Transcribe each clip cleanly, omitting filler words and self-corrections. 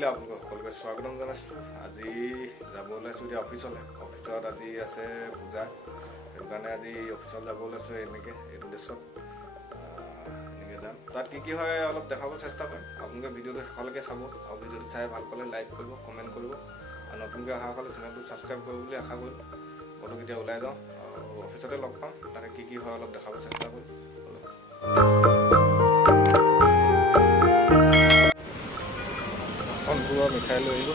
ইউটিউবলে আপোনালোকক সকলোকে স্বাগতম জনাইছোঁ। আজি যাব ওলাইছোঁ এতিয়া অফিচত আজি আছে পূজা, সেইটো কাৰণে আজি অফিচত যাব ওলাইছোঁ। এনেকৈ এইটো ড্ৰেছত এনেকৈ যাম। তাত কি হয় অলপ দেখাব চেষ্টা কৰিম। আপোনালোকে ভিডিঅ'টো শেষলৈকে চাব আৰু ভিডিঅ'টো চাই ভাল পালে লাইক কৰিব, কমেণ্ট কৰিব আৰু নতুনকৈ অহা হ'লে চেনেলটো ছাবস্ক্ৰাইব কৰিব বুলি আশা কৰিম। সকলো এতিয়া ওলাই যাওঁ আৰু অফিচতে লগ পাম। তাতে কি হয় অলপ দেখাব চেষ্টা কৰিম। সম্পূৰ্ণ মিঠাই লৈ আহিব,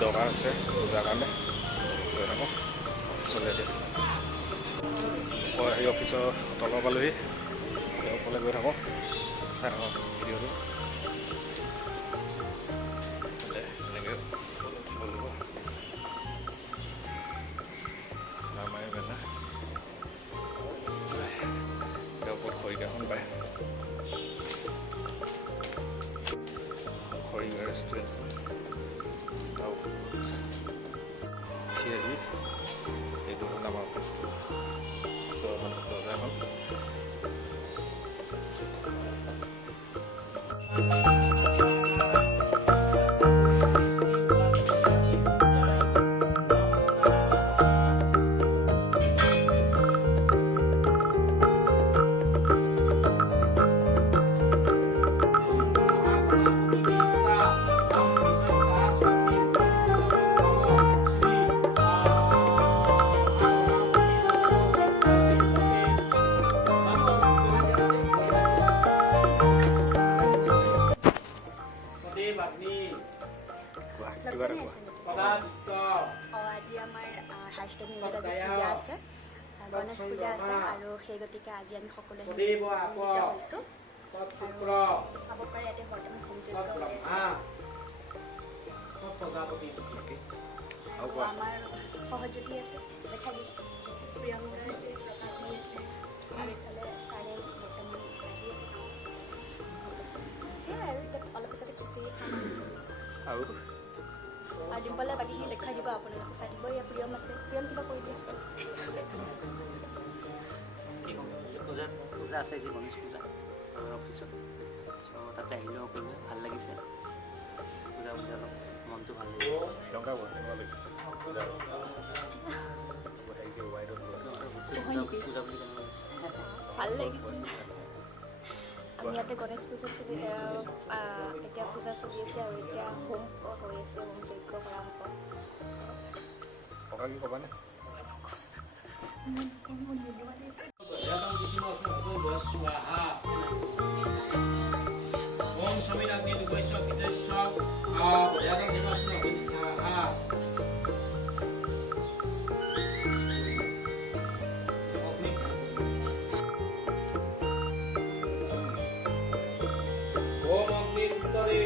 দৰকাৰ হৈছে পূজাৰ কাৰণে লৈ থাকোঁ অফিচলৈ। এতিয়া মই সেই অফিচৰ তলৰ পালোহি, ওপৰলৈ গৈ থাকোঁ, চাই থাকোঁ ভিডিঅ'টো। এনেকৈ চলিব মাৰি পেলাই ওপৰত খৰিকাখন পায়। খৰিকা ৰেষ্টুৰেণ্ট চিয়াহি, এইটো হ'ল আমাৰ অফিচটো। দৰজাখন আজি আমাৰ হাইষ্টেক নিউজত আজি পূজা আছে, গণেশ পূজা আছে, আৰু সেই গতিকে আজি আমি সকলোৱে মিলিত হৈছোঁ। চাব পাৰে ইয়াতে বৰ্তমান হোমযজ্ঞ হৈ আছে। আমাৰ সহযোগী আছে, দেখাই দিম, প্ৰিয়ংকা আছে, প্ৰকাশী আছে, আৰু এইফালে ছাৰে বৰ্তমান লাগি আছে। সেয়াই আৰু এতিয়া অলপ পিছতে খিচিৰি খাম আৰু ডিম্পলে বাকীখিনি দেখাই দিব। আপোনালোকে চাই দিব। ইয়াৰ প্ৰিয়ম আছে, প্ৰিয়ম কিবা কৰি দিয়ে। পূজা আছে, যি গণেশ পূজা অফিচত, চ' তাতে আহিলেও সকলোৱে ভাল লাগিছে। পূজা বুলি অলপ মনটো ভাল লাগিছে। পূজা বুলি কেনেকুৱা লাগিছে? ভাল লাগিছে। আমি ইয়াতে গণেশ পূজা এতিয়া পূজা চলি আছে, আৰু এতিয়া হোম হৈ আছে, হোম যজ্ঞ কৰা হ'ব। কি ক'বানে?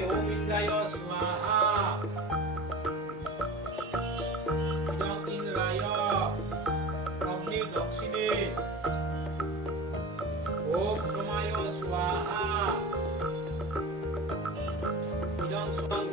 Om Indraya Swaha. Idam Indraya Agni Dakshine. Om Somaya Swaha. Idam Somaya